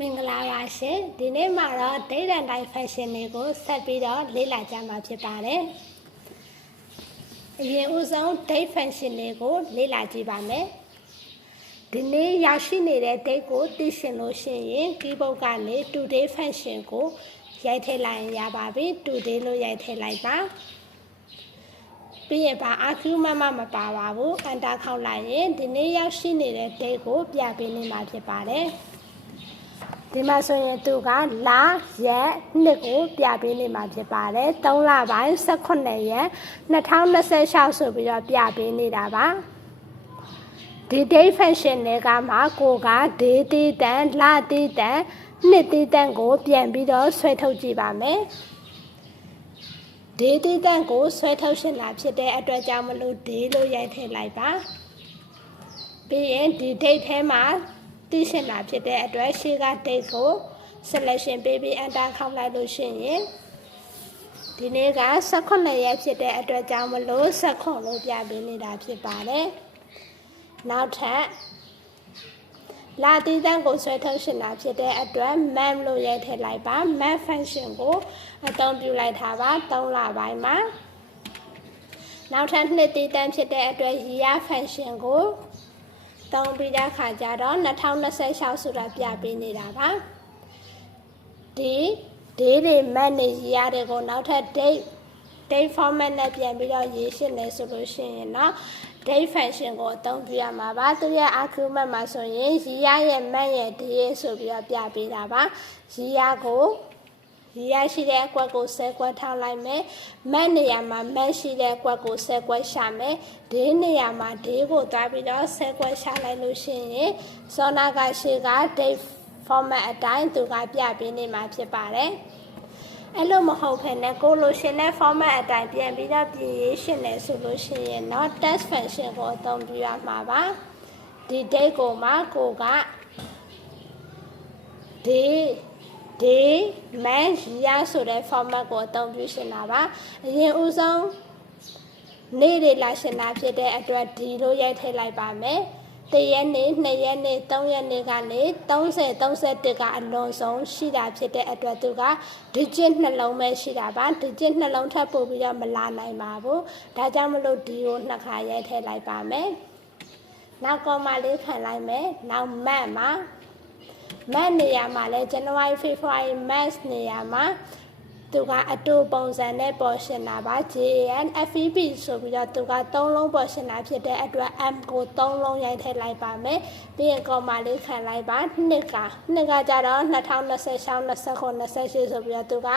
မင်္ဂလာပါရှင်ဒီနေ့မှာတော့ Date and Time Fashion တွေကိုဆက်ပြီးတော့လေ့လာကြမှာဖြစ်ပါတယ်အရင်ဦးဆုံး Date Fashion တွေကိုလေ့လာကြည့်ပါမယ်ဒီနေ့ရောက်ရှိနေတဲ့ Date ကိုသိရှင်လို့ရှိရင် keyboard ကနေ Today Fashion ကိုရိုက်ထည့်လိုက်ရင်ရပါပြီ Today လို့ရိုက်ထည့်လိုက်ပါပြီးရင်ပါ argument မပါပါဘူး enter ခေါက်လိုက်ရင်ဒီနေ့ရောက်ရှိနေတဲ့ Date ကိုပြပေးနေမှာဖြစ်ပါတယ်ဒီမှာဆိုရင်သူကလာရက်နှစ်ကိုပြပေးနေမှာဖြစ်ပါတယ်3လပိုင်း18ရက်2026ဆိုပြီးတော့ပြပေးနေတာပါဒီ Date Fashion တွေကမှကိုက Day တည်တန်လတည်တန်နှစ်တည်တန်ကိုပြန်ပြီးတော့ဆွဲထုတ်ကြည့်ပါမယ်Day တည်တန်ကိုဆွဲထုတ်ရှင်တာဖြစ်တဲ့အတွက်ကြောင့်မလို့ Day လို့ရိုက်ထည့်လိုက်ပါပြီးရင်ဒီ Date ထဲမှာသိရှင်တာဖြစ်တဲ့အတွက်ရှေ့က Date ကို selection ပေးပြီး enter ခေါက်လိုက်လို့ရှိရင်ဒီနေ့က18ရက်ဖြစ်တဲ့အတွက်ကြောင့်မလို့18လို့ပြပေးနေတာဖြစ်ပါတယ်နောက်ထပ်လာတည်တန်းကိုဆွဲထုတ်ရှင်တာဖြစ်တဲ့အတွက် month လို့ရိုက်ထည့်လိုက်ပါ month function ကိုအသုံးပြုလိုက်တာပါ3လပိုင်းမှာနောက်ထပ်နှစ်တည်တန်းဖြစ်တဲ့အတွက် year function ကိုသုံးပြီးတဲ့အခါကျတော့2026ဆိုတာပြပေးနေတာပါဒီ day တွေ month တွေ year တွေကိုနောက်ထပ် date format နဲ့ပြန်ပြီးတော့ရေးရှင်းနေဆိုလို့ရှိရင်တော့ date function ကိုအသုံးပြုရမှာပါသူရဲ့ argument မှာဆိုရင် year ရဲ့ month ရဲ့ day ဆိုပြီးတော့ပြပေးတာပါ year ကိုyear ရှိတဲ့အကွက်ကို10ကွက်ထောက်လိုက်မယ် month နေရာမှာ month ရှိတဲ့အကွက်ကို10ကွက်ရှာမယ် day နေရာမှာ day ကိုသွားပြီးတော့10ကွက်ရှာလိုက်လို့ရှိရင်စောနာကရှေ့က date format အတိုင်းသူကပြပေးနေမှာဖြစ်ပါတယ်အဲ့လိုမဟုတ်ဘဲနဲ့ကိုလိုရှင်တဲ့ format အတိုင်းပြန်ပြီးတော့ပြင်ရေးရှင်နေဆိုလို့ရှိရင်တော့ text function ကိုအသုံးပြုရမှာပါဒီ date ကိုမှကိုက day month year ဆိုတဲ့ format ကိုအသုံးပြုရှင်တာပါအရင်ဦးဆုံးနေ့တွေလာရှင်တာဖြစ်တဲ့အတွက်ဒီလိုရိုက်ထည့်လိုက်ပါမယ်1ရက်နေ့2ရက်နေ့3ရက်နေ့ကနေ30 31ကအလွန်ဆုံးရှိတာဖြစ်တဲ့အတွက်သူက digit နှလုံးပဲရှိတာပါ digit နှလုံးထပ်ပို့ပြီးတော့မလာနိုင်ပါဘူးဒါကြောင့်မလို့ဒီကိုနှစ်ခါရိုက်ထည့်လိုက်ပါမယ်နောက်ကောမလေးခံလိုက်မယ်နောက် month မှာmonth နေရာမှာလဲ January February March နေရာမှာသူကအတူပုံစံနဲ့ပေါ်ရှင်တာပါ JAN FEB ဆိုပြီးတော့သူက3လုံးပေါ်ရှင်တာဖြစ်တဲ့အတွက် M ကို3လုံးရိုက်ထည့်လိုက်ပါမယ်ပြီးရင်ကောမလေးခံလိုက်ပါနှစ်ကကြတော့2026 29 28ဆိုပြီးတော့သူက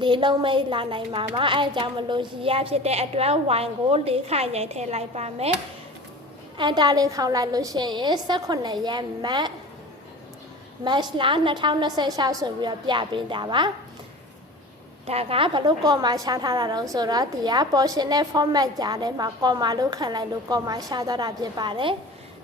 4လုံးပဲလာနိုင်ပါမှာအဲအကြောင်းမလို့ရဖြစ်တဲ့အတွက် Y ကို4ခါရိုက်ထည့်လိုက်ပါမယ်enter လေးခေါက်လိုက်လို့ရှိရင်18ရက် March လ2026ဆိုပြီးတော့ပြပေးတာပါဒါကဘလို့ကောမာရှာထားတာတော့ဆိုတော့ဒီက portion နဲ့ format ကြားထဲမှာကောမာလို့ခံလိုက်လို့ကောမာရှာသွားတာဖြစ်ပါတယ်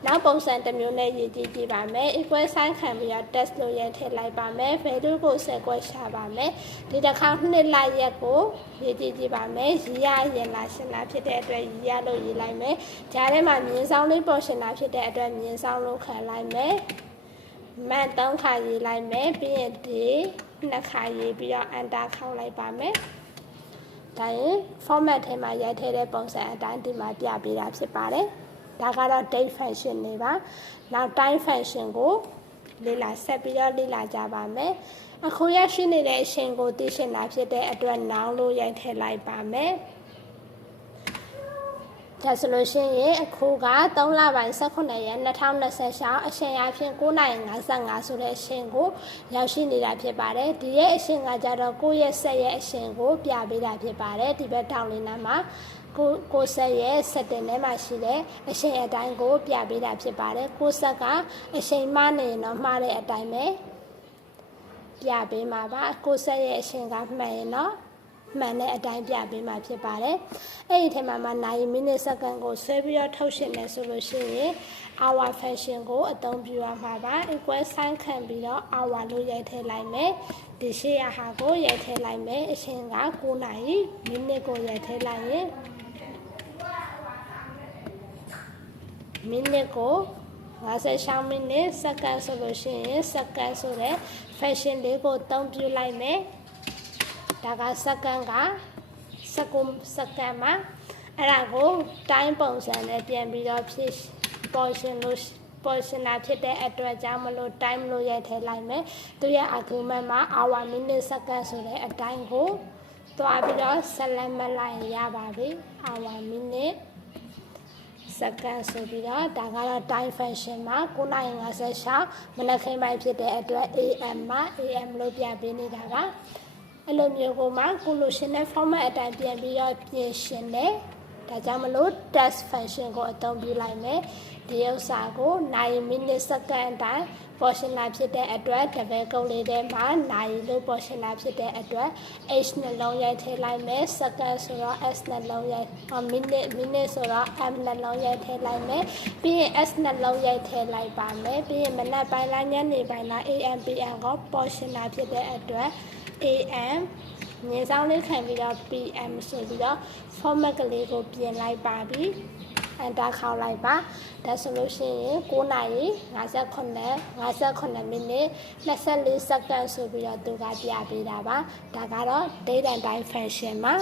နောက်ပုံစံတစ်မျိုးနဲ့ရေးကြည့်ကြည့်ပါမယ် equal sign ခံပြီးတော့ test လို့ရေးထည့်လိုက်ပါမယ် value ကို10ခွက်ရှာပါမယ်ဒီတစ်ခါနှစ်လရက်ကိုရေးကြည့်ကြည့်ပါမယ်ရရင်လာရှင်လာဖြစ်တဲ့အတွက်ရလို့ရေးလိုက်မယ်ကြားထဲမှာမြင်းဆောင်လေးပေါ်ရှင်လာဖြစ်တဲ့အတွက်မြင်းဆောင်လို့ခံလိုက်မယ်မှန်3ခါရေးလိုက်မယ်ပြီးရင်ဒီ2ခါရေးပြီးတော့ enter ခေါက်လိုက်ပါမယ်ဒါရင် format ထဲမှာရိုက်ထည့်တဲ့ပုံစံအတိုင်းဒီမှာပြပေးတာဖြစ်ပါတယ်ဒါကတော့ date function တွေပါနောက် time function ကိုဆက်ပြီးတော့လေ့လာကြပါမယ်အခုရရှိနေတဲ့အချိန်ကိုသိရှင်တာဖြစ်တဲ့အတွက် now လို့ရိုက်ထည့်လိုက်ပါမယ်ဒါဆိုလို့ရှိရင်အခုက3လပိုင်း18ရက်2026အချိန်အဖြစ်9:55ဆိုတဲ့အချိန်ကိုရောက်ရှိနေတာဖြစ်ပါတယ်ဒီရဲ့အချိန်ကကြတော့9ရက်10ရက်အချိန်ကိုပြပေးတာဖြစ်ပါတယ်ဒီဘက်တောင်လေးနားမှာ9ဆက်ရဲ့7ထဲမှာရှိတဲ့အချိန်အတိုင်းကိုပြပေးတာဖြစ်ပါတယ်9ဆက်ကအချိန်မှားနေရင်တော့မှားတဲ့အတိုင်းပဲပြပေးမှာပါ9ဆက်ရဲ့အချိန်ကမှန်ရင်တော့မှန်တဲ့အတိုင်းပြပေးမှာဖြစ်ပါတယ်အဲ့ဒီထဲမှာနိုင်မိနစ်စက္ကန့်ကိုဆွဲပြီးတော့ထုတ်ရှင်နေဆိုလို့ရှိရင် hour function ကိုအသုံးပြုရမှာပါ equal sign ခံပြီးတော့ hour လို့ရိုက်ထည့်လိုက်မယ်ဒီရှေ့ရဟာကိုရိုက်ထည့်လိုက်မယ်အချိန်က9နာရီမိနစ်ကိုရိုက်ထည့်လိုက်ရင်မိနစ်ကို 56မိနစ်စက္ကန့်ဆိုလို့ရှိရင်စက္ကန့်ဆိုတဲ့ fashion လေးကိုအသုံးပြုလိုက်မယ်ဒါကစက္ကန့်က19စက္ကန့်မှာအဲ့ဒါကိုတိုင်းပုံစံနဲ့ပြန်ပြီးတော့ဖြည့်ပေါ်ရှင်တာဖြစ်တဲ့အတွက်ကြောင့်မလို့ time လို့ရိုက်ထည့်လိုက်မယ်သူရဲ့ argument မှာ hour minute second ဆိုတဲ့အတိုင်းကိုသွားပြီးတော့ဆက်လက်မှတ်လိုက်ရပါပြီ hour minute second ဆိုပြီးတော့ဒါကတော့ time function မှာ9:56မနက်ခင်းပိုင်းဖြစ်တဲ့အတွက် AM မှာ AM လို့ပြပေးနေတာပါအဲ့လိုမျိုးကိုမှကိုလိုရှင်တဲ့ format အတိုင်းပြန်ပြီးတော့ပြင်ရှင်တယ်ဒါကြောင့်မလို့ test function ကိုအသုံးပြုလိုက်မယ်ဒီဥစ္စာကို9 minute second အတိုင်းပေါ်ရှင်လာဖြစ်တဲ့အတွက် double ကုတ်လေးထဲမှာ9လို့ပေါ်ရှင်လာဖြစ်တဲ့အတွက် h နှလုံးရိုက်ထည့်လိုက်မယ် second ဆိုတော့ s နှလုံးရိုက်minute ဆိုတော့ m နှလုံးရိုက်ထည့်လိုက်မယ်ပြီးရင် s နှလုံးရိုက်ထည့်လိုက်ပါမယ်ပြီးရင်မနက်ပိုင်းလားညနေပိုင်းလား am pm ကိုပေါ်ရှင်လာဖြစ်တဲ့အတွက် am ညဆောင်လေးခံပြီးတော့ pm ဆိုပြီးတော့ format ကလေးကိုပြင်လိုက်ပါပြီenter ခေါက်လိုက်ပါဒါဆိုလို့ရှိရင်9:58မိနစ်24စက္ကန့်ဆိုပြီးတော့သူကပြပေးတာပါဒါကတော့ date and time function မှာ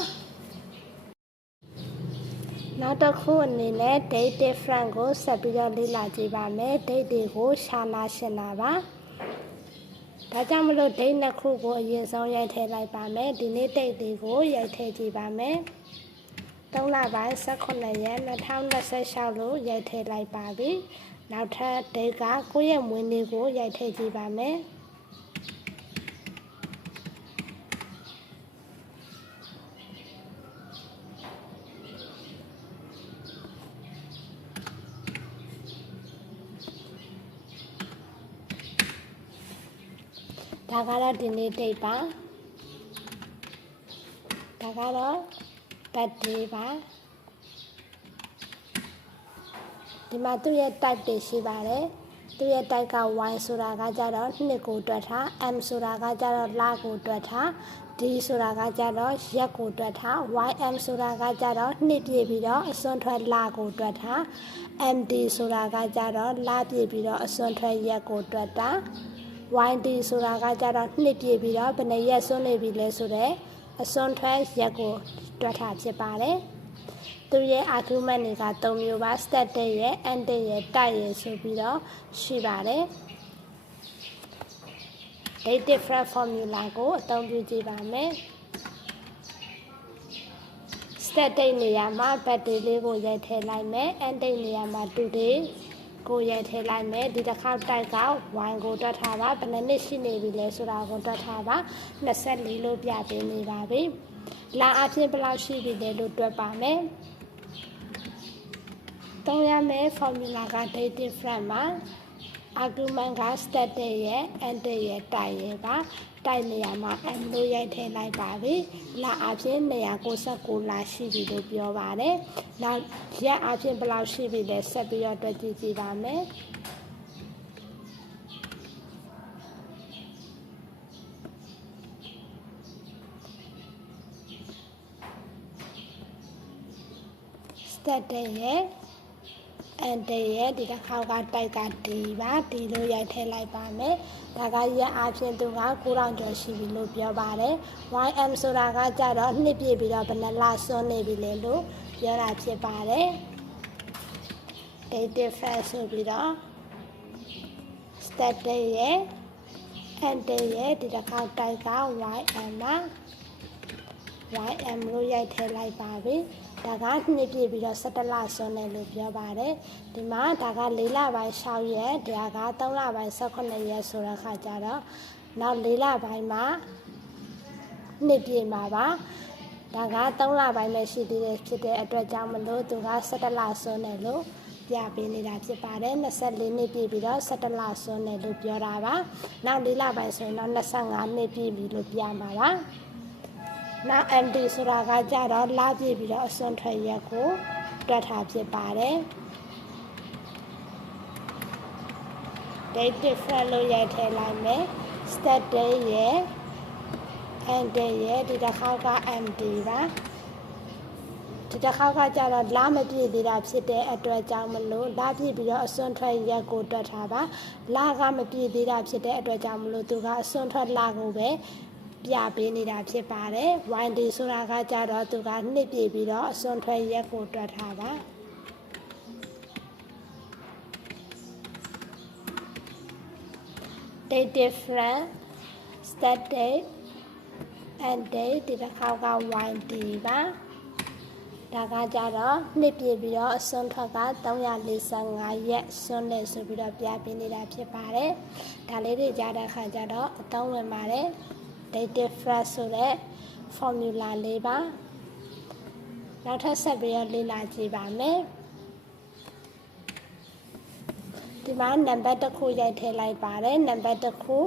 နောက်တစ်ခုအနေနဲ့ date different ကိုဆက်ပြီးတော့လေ့လာကြည့်ပါမယ် date တွေကိုရှာနာရှင်းတာပါဒါကြောင့်မလို့ date နှစ်ခုကိုအရင်ဆုံးရိုက်ထည့်လိုက်ပါမယ်ဒီနေ့ date တွေကိုရိုက်ထည့်ကြည့်ပါမယ်3လပိုင်း18ရက်2026လို့ရိုက်ထည့်လိုက်ပါပြီနောက်ထပ် date က9ရက်မွေးနေ့ကိုရိုက်ထည့်ကြည့်ပါမယ်ဒါကတော့ဒီနေ့ date ပါဒါကတော့birthday ပါဒီမှာသူ့ရဲ့ type တွေရှိပါတယ်သူ့ရဲ့ type က y ဆိုတာကကြတော့နှစ်ကိုတွက်ထား m ဆိုတာကကြတော့လကိုတွက်ထား d ဆိုတာကကြတော့ရက်ကိုတွက်ထား ym ဆိုတာကကြတော့နှစ်ပြည့်ပြီးတော့အစွန်းထွက်လကိုတွက်ထား md ဆိုတာကကြတော့လပြည့်ပြီးတော့အစွန်းထွက်ရက်ကိုတွက်တာ yd ဆိုတာကကြတော့နှစ်ပြည့်ပြီးတော့ဘယ်နှစ်ရက်စွန်းနေပြီလဲဆိုတော့အစွန်းထွက်ရက်ကိုတွက်ထားဖြစ်ပါတယ်သူရဲ့ argument တွေက3မျိုးပါ static ရဲ့ end date ရဲ့ type ရဲ့ဆိုပြီးတော့ရှိပါတယ် date different formula ကိုအသုံးပြုကြည့်ပါမယ် static နေရာမှာ birthday လေးကိုရိုက်ထည့်လိုက်မယ် end date နေရာမှာ today ကိုရိုက်ထည့်လိုက်မယ်ဒီတစ်ခါ type က y ကိုတွက်ထားပါဘယ်နှစ်နှစ်ရှိနေပြီလဲဆိုတာကိုတွက်ထားပါ24လို့ပြပေးနေပါပြီလအဖြစ်ဘယ်လောက်ရှိပြီလဲလို့တွက်ပါမယ်သုံးရမယ့် formula က date different မှာ argument က static ရဲ့ end date ရဲ့ type ရဲ့ပါ type နေရာမှာ m လို့ရိုက်ထည့်လိုက်ပါပြီလအဖြစ်299လရှိပြီလို့ပြောပါတယ်နောက်ရက်အဖြစ်ဘယ်လောက်ရှိပြီလဲဆက်ပြီးတော့တွက်ကြည့်ပါမယ် static ရဲ့ end date ရဲ့ဒီတစ်ခါက type က d ပါ d လို့ရိုက်ထည့်လိုက်ပါမယ်ဒါကရက်အဖြစ်သူက9000ကျော်ရှိပြီလို့ပြောပါတယ် ym ဆိုတာကကြတော့နှစ်ပြည့်ပြီးတော့ဘယ်နှလစွန်းနေပြီလဲလို့ပြောတာဖြစ်ပါတယ် date different ဆိုပြီးတော့ static ရဲ့ end date ရဲ့ဒီတစ်ခါ type က ym ပါ ym လို့ရိုက်ထည့်လိုက်ပါပြီဒါကနှစ်ပြည့်ပြီးတော့17လစွန်းတယ်လို့ပြောပါတယ်ဒီမှာဒါက4လပိုင်း6ရက်ဒါက3လပိုင်း18ရက်ဆိုတဲ့ခါကျတော့နောက်4လပိုင်းမှာနှစ်ပြည့်မှာပါဒါက3လပိုင်းပဲရှိသေးတယ်ဖြစ်တဲ့အတွက်ကြောင့်မလို့သူက17လစွန်းတယ်လို့ပြပေးနေတာဖြစ်ပါတယ်24နှစ်ပြည့်ပြီးတော့17လစွန်းတယ်လို့ပြောတာပါနောက်4လပိုင်းဆိုရင်တော့25နှစ်ပြည့်ပြီလို့ပြမှာပါနောက် MD ဆိုတာကကြတော့လပြည့်ပြီးတော့အစွန်းထွက်ရက်ကိုတွက်ထားဖြစ်ပါတယ် date different လို့ရိုက်ထည့်လိုက်မယ် start date ရဲ့ end date ရဲ့ဒီတစ်ခါက MD ပါ ဒီတစ်ခါကကြတော့လာမပြည့်သေးတာဖြစ်တဲ့အတွက်ကြောင့်မလို့လာပြည့်ပြီးတော့အစွန်းထွက်ရက်ကိုတွက်ထားပါလာကမပြည့်သေးတာဖြစ်တဲ့အတွက်ကြောင့်မလို့သူကအစွန်းထွက်လာကိုပဲပြပေးနေတာဖြစ်ပါတယ် YD ဆိုတာကကြတော့သူကနှစ်ပြည့်ပြီးတော့အစွန်းထွက်ရက်ကိုတွက်ထားပါdate different start date and date ဒီတစ်ခါက YD ပါဒါကကြတော့နှစ်ပြည့်ပြီးတော့အစွန်းထွက်က345ရက်စွန်းနေဆိုပြီးတော့ပြပေးနေတာဖြစ်ပါတယ်ဒါလေးတွေကြားတဲ့အခါကျတော့အသုံးဝင်ပါတယ် date different ဆိုတဲ့ formula လေးပါနောက်ထပ်ဆက်ပြီးတော့လေ့လာကြည့်ပါမယ်ဒီမှာနံပါတ်တစ်ခုရိုက်ထည့်လိုက်ပါတယ်နံပါတ်တစ်ခု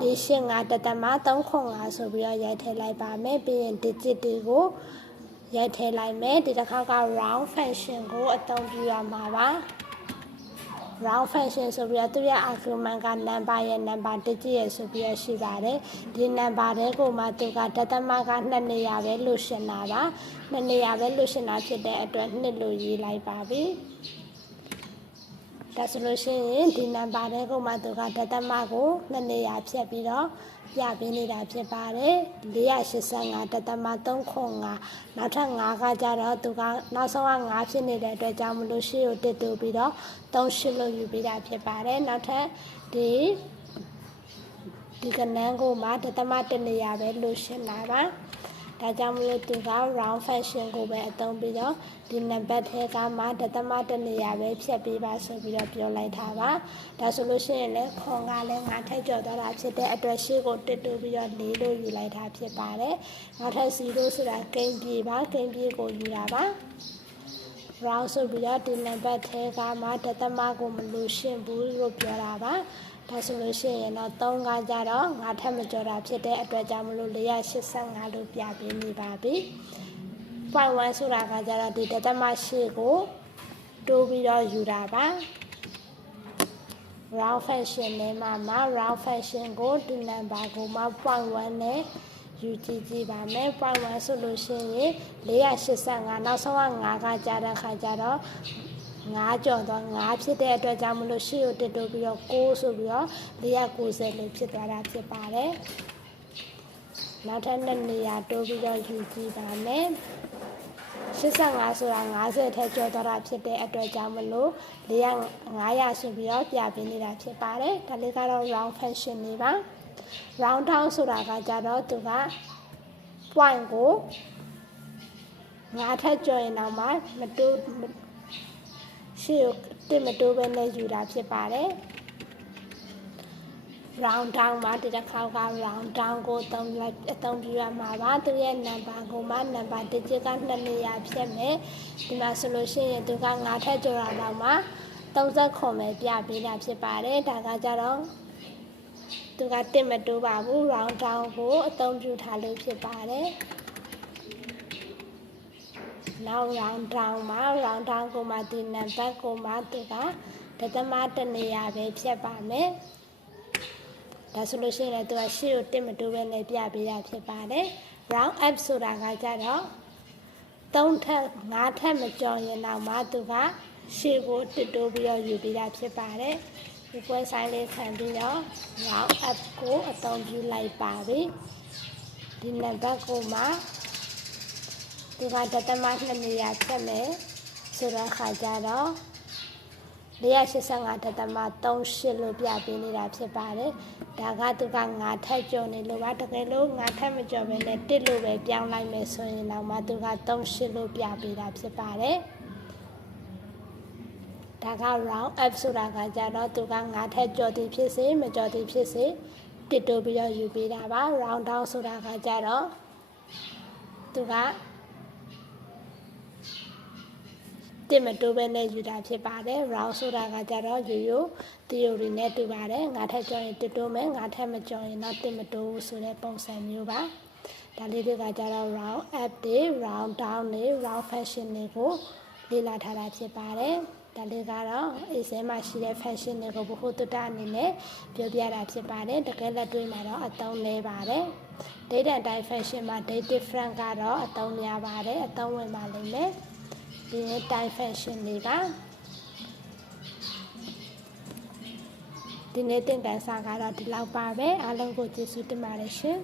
ဒီရှင်းကတသမ305ဆိုပြီးတော့ရိုက်ထည့်လိုက်ပါမယ်ပြီးရင် digit တွေကိုရိုက်ထည့်လိုက်မယ်ဒီတစ်ခါက round function ကိုအသုံးပြုရမှာပါ round function ဆိုပြီးတော့သူရဲ့ argument က number ရဲ့ number digit ရဲ့ဆိုပြီးတော့ရှိပါတယ်ဒီ number တွေကိုမှသူကတသမက2နေရာပဲလို့ရှင်းတာပါ2နေရာပဲလို့ရှင်းတာဖြစ်တဲ့အတွက်2လို့ရေးလိုက်ပါပြီဒါဆိုလို့ရှိရင်ဒီနံပါတ်တွေကိုမှသူကဒသမကို2နေရာဖြတ်ပြီးတော့ပြပေးနေတာဖြစ်ပါတယ်485ဒသမ305နောက်ထပ်5ကကြတော့သူကနောက်ဆုံးက5ဖြစ်နေတဲ့အတွက်ကြောင့်မလို့ရှေ့ကိုတစ်တူပြီးတော့38လို့ယူပေးတာဖြစ်ပါတယ်နောက်ထပ်ဒီကနန်းကိုမှဒသမ1နေရာပဲလို့ရှင်းတာပါဒါကြောင့်မလို့သူက round function ကိုပဲအသုံးပြီးတော့ဒီနံပါတ်ထဲကမှဒသမ1နေရာပဲဖြတ်ပေးပါဆိုပြီးတော့ပြောလိုက်တာပါဒါဆိုလို့ရှိရင်လည်းခွန်ကလည်း5ထပ်ကျော်သွားတာဖြစ်တဲ့အတွက်ရှေ့ကိုတစ်တူပြီးတော့4လို့ယူလိုက်တာဖြစ်ပါတယ်နောက်ထပ်0ဆိုတာကိန်းပြေပါကိန်းပြေကိုယူတာပါ round ဆိုပြီးတော့ဒီနံပါတ်ထဲကမှဒသမကိုမလို့ရှင်းဘူးလို့ပြောတာပါဒါဆိုလို့ရှိရင်တော့3ကကြတော့5ထပ်မကျော်တာဖြစ်တဲ့အတွက်ကြောင့်မလို့485လို့ပြပေးနေပါပြီ point 1ဆိုတာကကြတော့ဒီဒသမ8ကိုတိုးပြီးတော့ယူတာပါ round function နဲ့မှာ round function ကိုဒီ number ကိုမှ point 1နဲ့ယူကြည့်ပါမယ် point 1ဆိုလို့ရှိရင်485နောက်ဆုံးက5ကကြတဲ့ခါကြတော့5ကျော်တော့5ဖြစ်တဲ့အတွက်ကြောင့်မလို့ရှေ့ကိုတက်တိုးပြီးတော့6ဆိုပြီးတော့490လို့ဖြစ်သွားတာဖြစ်ပါတယ်နောက်ထပ်2နေရာတိုးပြီးတော့ယူကြည့်ပါမယ်85ဆိုတာ50ထက်ကျော်သွားတာဖြစ်တဲ့အတွက်ကြောင့်မလို့900ဆိုပြီးတော့ပြပေးနေတာဖြစ်ပါတယ်ဒါလေးကတော့ round function နေပါ round down ဆိုတာကကြတော့သူက point ကို5ထက်ကျော်ရင်တော့မှမတိုးရှေ့ကိုတစ်မတိုးပဲနဲ့ယူတာဖြစ်ပါတယ် round down မှာဒီတစ်ခါက round down ကိုအသုံးပြုရမှာပါသူရဲ့ number ကိုမှ number digit က2နေရာဖြတ်မယ်ဒီမှာဆိုလို့ရှိရင်သူက5ထက်ကျော်တာတော့မှ30ခွန်ပဲပြပေးတာဖြစ်ပါတယ်ဒါကကြတော့သူကတစ်မတိုးပါဘူး round down ကိုအသုံးပြုထားလို့ဖြစ်ပါတယ်နောက် round down မှာ round down ကိုမှဒီ number ကိုမှသူကဒသမ1နေရာပဲဖြတ်ပါမယ်ဒါဆိုလို့ရှိရင်လည်းသူကရှေ့ကိုတစ်မတိုးပဲနဲ့ပြပေးတာဖြစ်ပါတယ် round up ဆိုတာကကြတော့3ထပ်5ထပ်မကျော်ရင်တော့မှသူကရှေ့ကိုတစ်တိုးပြီးတော့ယူပေးတာဖြစ်ပါတယ်ဒီပွဲဆိုင်လေးခံပြီးတော့ round up ကိုအသုံးပြုလိုက်ပါပြီဒီနံပါတ်ကိုမှသူကဒသမ2နေရာဖြတ်မယ်ဆိုတော့ခါကြတော့485ဒသမ38လို့ပြပေးနေတာဖြစ်ပါတယ်ဒါကသူက5ထပ်ကျော်နေလို့ပါတကယ်လို့5ထပ်မကျော်ပဲနဲ့1လို့ပဲပြောင်းလိုက်မယ်ဆိုရင်တော့မှသူက38လို့ပြပေးတာဖြစ်ပါတယ်ဒါက round up ဆိုတာကကြတော့သူက5ထပ်ကျော်သည်ဖြစ်စေမကျော်သည်ဖြစ်စေတစ်တိုးပြီးတော့ယူပေးတာပါ round down ဆိုတာကကြတော့သူကတစ်မတိုးပဲနဲ့ယူတာဖြစ်ပါတယ် round ဆိုတာကကြတော့ရိုးရိုး theory နဲ့တူပါတယ်5ထပ်ကျော်ရင်တစ်တိုးမယ်5ထပ်မကျော်ရင်တော့တစ်မတိုးဘူးဆိုတဲ့ပုံစံမျိုးပါဒါလေးတွေကကြတော့ round up တွေ round down တွေ round function တွေကိုလေ့လာထားတာဖြစ်ပါတယ် ဒါလေးကတော့အေးစဲမှာရှိတဲ့ fashion တွေကိုဘို့တူတာအနေနဲ့ပြောပြတာဖြစ်ပါတယ်တကယ်လက်တွေ့မှာတော့အသုံးလဲပါတယ် date and time fashion မှာ date different ကတော့အသုံးများပါတယ်အသုံးဝင်ပါလိမ့်မယ်ဒီနေ့ time fashion တွေပါဒီနေ့သင်တန်းစာကတော့ဒီလောက်ပါပဲအားလုံးကိုကျေးဇူးတင်ပါတယ်ရှင်